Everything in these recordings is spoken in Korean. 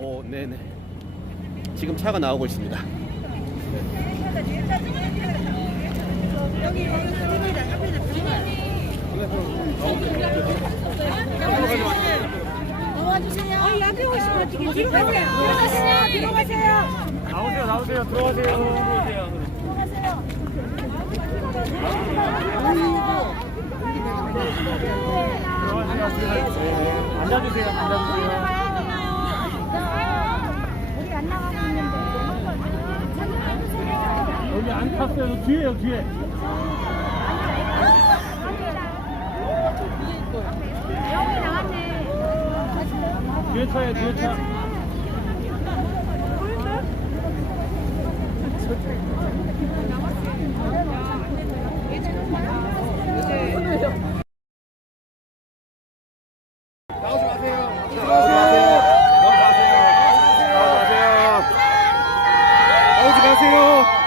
오, 네네. 지금 차가 나오고 있습니다. 도와주세요. 아, 앞에 오시면 어떻게 뒤로 가세요. 뒤로 가세요. 뒤로 가세요. 나오세요, 나오세요. 들어가세요. 들어가세요. 들어가세요. 앉아주세요. 앉아주세요. 우리 안 나가고 있는데. 여기 안 탔어요. 뒤에요, 뒤에. 뒤에 차에 뒤에 차. 나오지 마세요. 앞으로 땡길게요.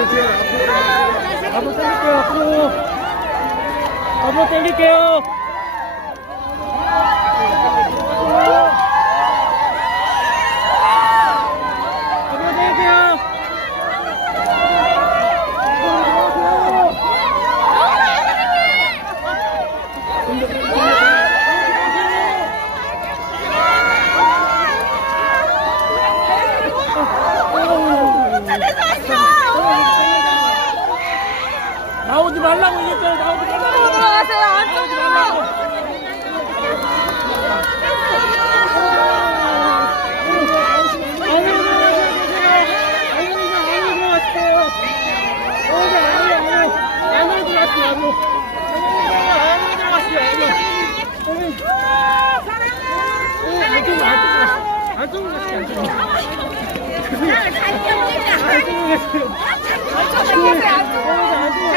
앞으로. 앞으로 땡길게요. 앞으로. 앞으로 땡길게요. 앞으로 땡길게요. 나오지 말라고 얘기했잖아요. 나오지 말라고. 들어가세요. 안쪽으로.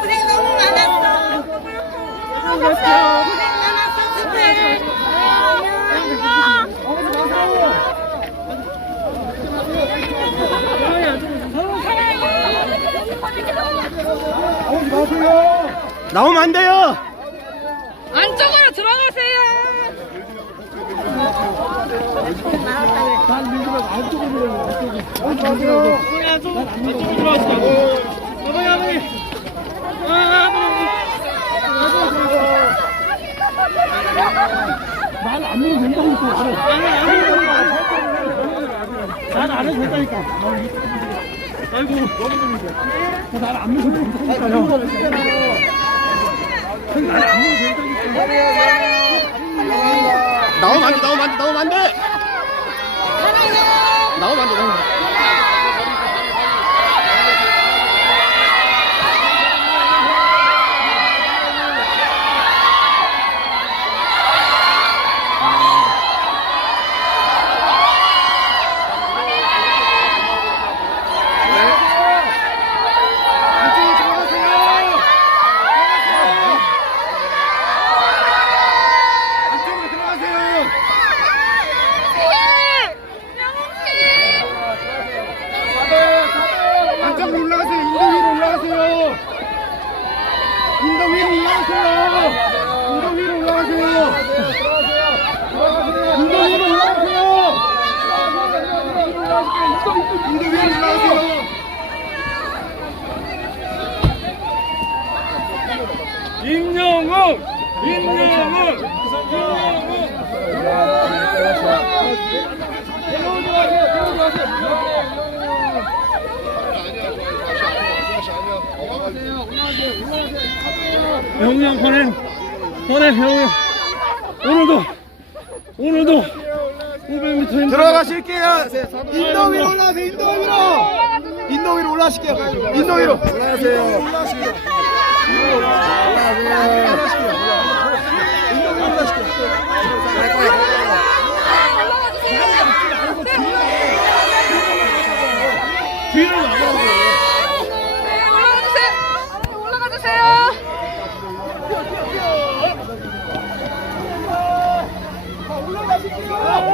고생 너무 많았어. 고생 많았어, 스테. 나오지 마세요. 나오면 안 돼요. 안쪽으로 들어가세요. 난 밀지 말고 안쪽으로 밀어요. 안쪽으로. 나오지 마세요. 안쪽으로 들어가시라고. 아 버지, 아버지. 아, 아버지. 난안 밀어도 된다니까. 난안 해도 된다니까. 아이고, 난안 밀어도 된다니까요. 나오면 안 돼, 나오면 안 돼, 나오면 안 돼. 나오면 안 돼, 나오면 안 돼. 안쪽으로 들어가세요. 안쪽으로 올라가세요. 인도 위로 올라가세요. 인도 위로 올라가세요. 인도 위로 올라가세요. 인도 위로 올라가세요. 인도 위로 올라가세요. 임영웅! 임영웅! 영웅 형 보내 보내 형웅 오늘도 오늘도 500m 들어가실게요. 인도 위로 올라가세요. 인도 위로. 인도 위로 올라가실게요. 인도 위로. 올라가세요. 올라가세요. 인도 위로 올라가실게요. 뒤로 나가라고 올라가 주세요. 올라가실게요.